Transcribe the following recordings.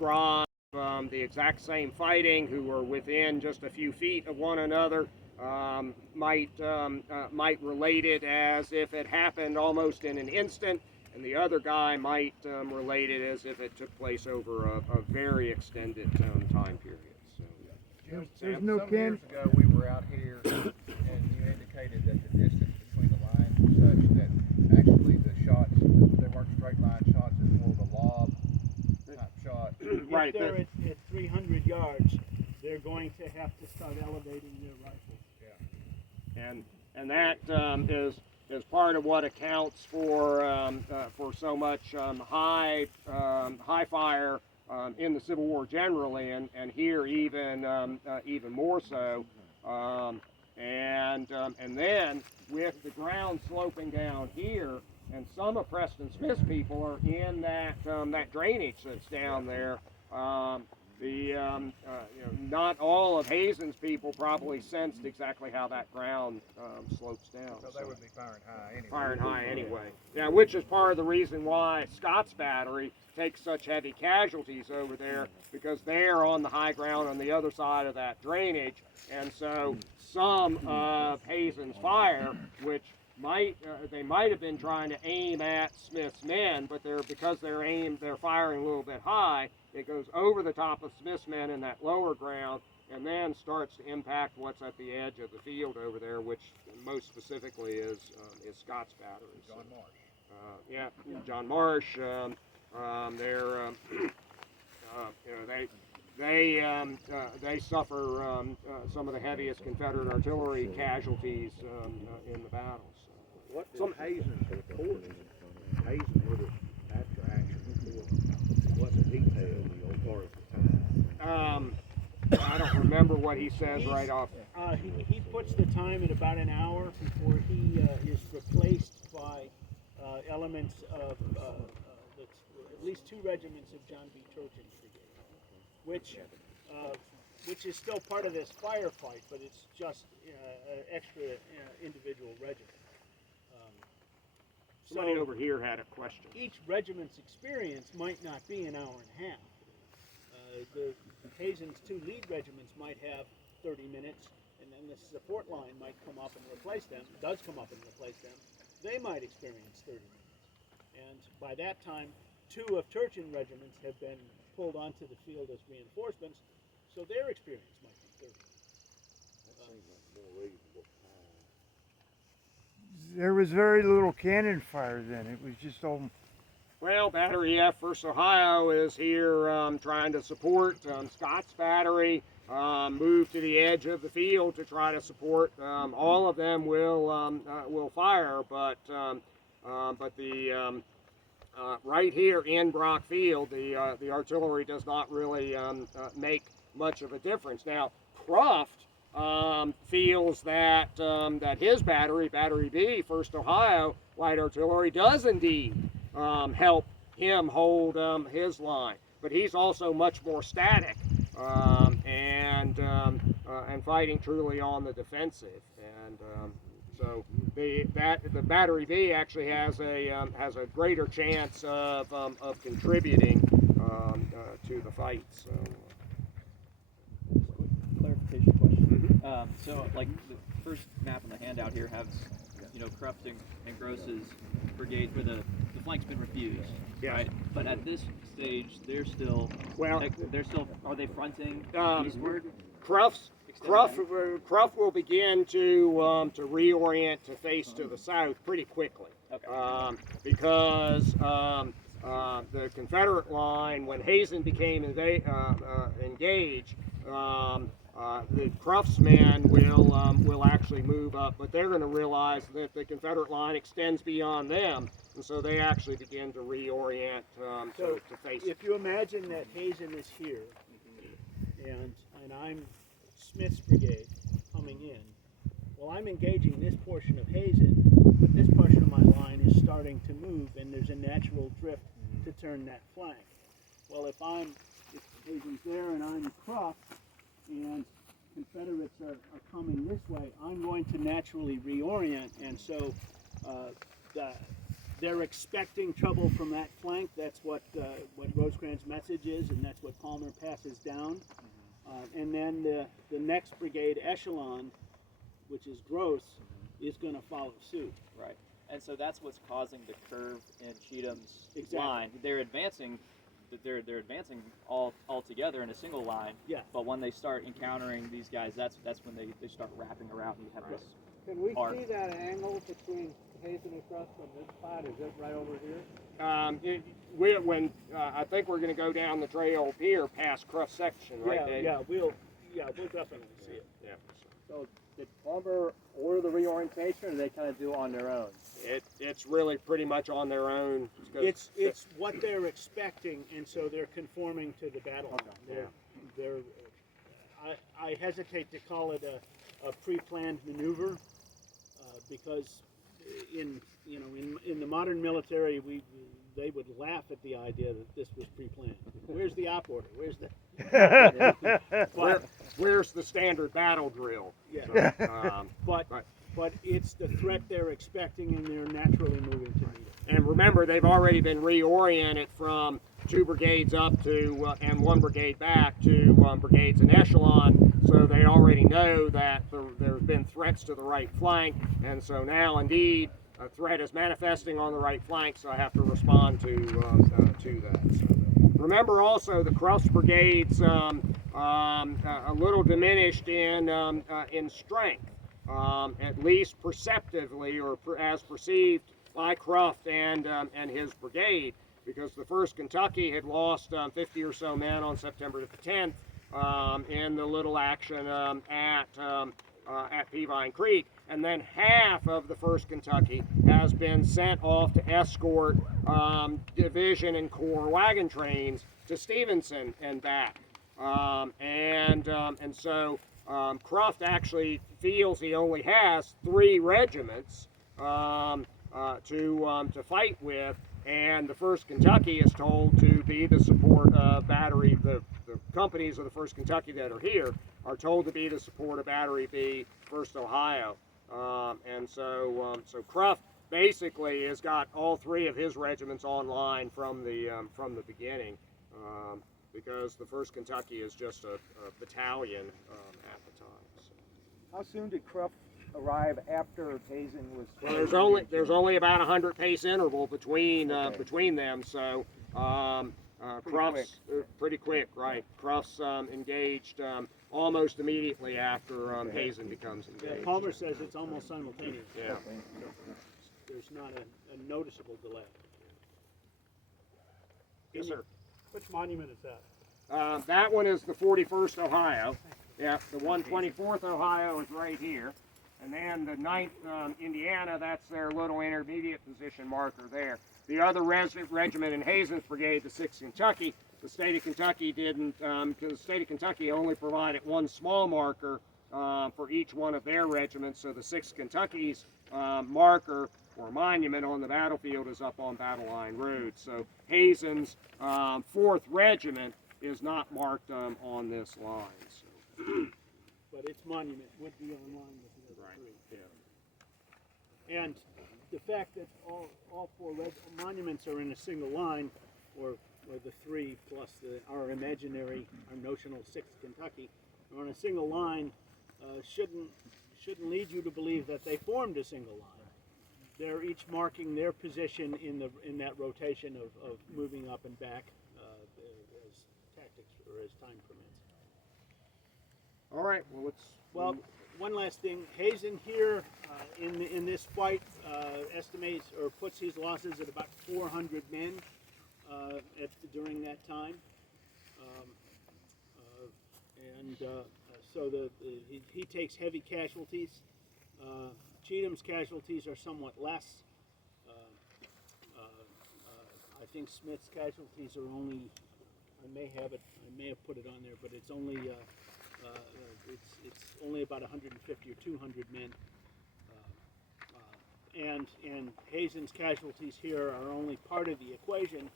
describe the exact same fighting, who are within just a few feet of one another, might relate it as if it happened almost in an instant, and the other guy might relate it as if it took place over a very extended time period. So, Jim, there's no some years ago we were out here, and you indicated that the distance between the lines was such that actually the shots, they weren't straight line shots, it's more of a lob type shot. If they're at 300 yards, they're going to have to start elevating their rifles. Yeah. And that is part of what accounts for so much high fire in the Civil War generally, and here even more so. And then with the ground sloping down here, and some of Preston Smith's people are in that drainage that's down there. Not all of Hazen's people probably sensed exactly how that ground slopes down. So they would be firing high anyway. Firing high anyway. Yeah, which is part of the reason why Scott's battery takes such heavy casualties over there, because they're on the high ground on the other side of that drainage, and so some of Hazen's fire, which they might have been trying to aim at Smith's men, but because they're firing a little bit high, it goes over the top of Smith's men in that lower ground, and then starts to impact what's at the edge of the field over there, which most specifically is Scott's battery. John Marsh. John Marsh. They suffer some of the heaviest Confederate artillery casualties in the battles. What did Hazen report? Hazen would have, after action report, what did he tell you as far as the time? I don't remember what he says right off. He puts the time at about an hour before he is replaced by elements of at least 2 regiments of John B. Turchin's brigade, which is still part of this firefight, but it's just extra individual regiment. Somebody over here had a question. Each regiment's experience might not be an hour and a half. The Hazen's 2 lead regiments might have 30 minutes, and then the support line might come up and replace them, does come up and replace them. They might experience 30 minutes. And by that time, 2 of Turchin regiments have been pulled onto the field as reinforcements, so their experience might be 30 minutes. That seems like a more reasonable time. There was very little cannon fire then. It was just all. Well, Battery F, 1st Ohio, is here trying to support Scott's battery, move to the edge of the field to try to support. All of them will fire, but the right here in Brock Field, the artillery does not really make much of a difference. Now, Cruft feels that his battery, Battery B, 1st Ohio Light Artillery, does indeed help him hold his line, but he's also much more static and fighting truly on the defensive, and so the Battery B actually has a greater chance of contributing to the fight. So. Clarification question. So, like the first map on the handout here has, Cruft and Gross's brigade where the flank's been refused. Yeah. Right? But at this stage, are they fronting eastward? Cruft will begin to reorient to face to the south pretty quickly. Okay. Because the Confederate line, when Hazen became engaged, the Cruft's men will actually move up, but they're going to realize that the Confederate line extends beyond them, and so they actually begin to reorient to face. If you imagine that Hazen is here, and I'm Smith's brigade coming in, well, I'm engaging this portion of Hazen, but this portion of my line is starting to move, and there's a natural drift to turn that flank. Well, if Hazen's there and I'm Cruft, and Confederates are coming this way, I'm going to naturally reorient, and so they're expecting trouble from that flank. That's what Rosecrans' message is, and that's what Palmer passes down. And then the next brigade echelon, which is Gross, is going to follow suit. Right. And so that's what's causing the curve in Cheatham's Exactly. line. They're advancing all together in a single line. Yeah. But when they start encountering these guys, that's when they start wrapping around and you have this Can we arc. see that angle between Hazen and Crust from this spot? Is it right over here? I think we're going to go down the trail here past cross section, right, Dave? We'll definitely see it. Yeah. So did Palmer order the reorientation, or they kind of do it on their own? It's really pretty much on their own. It's what they're expecting, and so they're conforming to the battle line. I hesitate to call it a pre-planned maneuver because in the modern military they would laugh at the idea that this was pre-planned. Where's the op order? Where's the Where's the standard battle drill? Yeah. So, but it's the threat they're expecting, and they're naturally moving to meet it. and remember, they've already been reoriented from 2 brigades up to and 1 brigade back to brigades in echelon, so they already know that there's been threats to the right flank, and so now indeed a threat is manifesting on the right flank, so I have to respond to that. So, remember also the Cross brigades a little diminished in strength, at least perceptively or as perceived by Cruft and his brigade, because the 1st Kentucky had lost 50 or so men on September the 10th in the little action at Peavine Creek, and then half of the 1st Kentucky has been sent off to escort division and corps wagon trains to Stevenson and back, and so Cruft actually feels he only has 3 regiments to fight with, and the 1st Kentucky is told to be the support battery. The companies of the 1st Kentucky that are here are told to be the support of Battery B, 1st Ohio, and so Cruft basically has got all 3 of his regiments online from the beginning, because the 1st Kentucky is just a battalion at the time. So. How soon did Cruft arrive after Hazen was? Well, there's only about 100 pace interval between them, so Cruft's pretty quick, right? Cruft's engaged almost immediately after Hazen becomes engaged. Yeah, Palmer says it's almost simultaneous. Yeah. There's not a noticeable delay. Yes, sir. Which monument is that? That one is the 41st Ohio. Yeah, the 124th Ohio is right here. And then the 9th Indiana, that's their little intermediate position marker there. The other regiment in Hazen's brigade, the 6th Kentucky, the state of Kentucky didn't, because the state of Kentucky only provided 1 small marker for each one of their regiments. So the 6th Kentucky's marker or monument on the battlefield is up on Battle Line Road. So Hazen's 4th Regiment is not marked on this line. So. But its monument would be on line with the other 3. Yeah. And the fact that all 4 monuments are in a single line, or the 3 plus our notional 6th Kentucky, are on a single line, shouldn't lead you to believe that they formed a single line. They're each marking their position in that rotation of moving up and back as tactics or as time permits. All right. Well, let's. Well, one last thing. Hazen here in this fight estimates or puts his losses at about 400 men during that time, so he takes heavy casualties. Cheatham's casualties are somewhat less. I think Smith's casualties are only. I may have put it on there, but it's only. It's only about 150 or 200 men, and Hazen's casualties here are only part of the equation,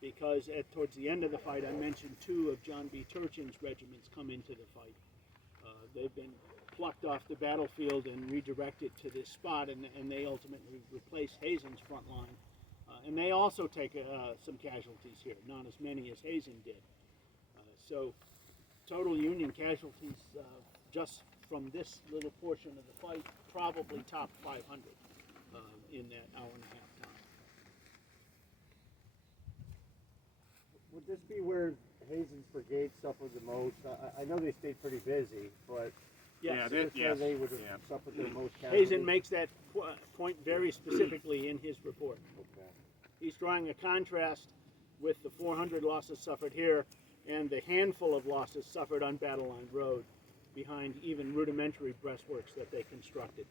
because towards the end of the fight, I mentioned 2 of John B. Turchin's regiments come into the fight. They've been plucked off the battlefield and redirected to this spot, and they ultimately replaced Hazen's front line And they also take some casualties here, not as many as Hazen did. So total Union casualties just from this little portion of the fight probably topped 500 in that hour and a half time. Would this be where Hazen's brigade suffered the most? I know they stayed pretty busy, but Yes. is this where they would have suffered the most casualties? Hazen makes that point very specifically in his report. Okay. He's drawing a contrast with the 400 losses suffered here and the handful of losses suffered on Battle Line Road behind even rudimentary breastworks that they constructed.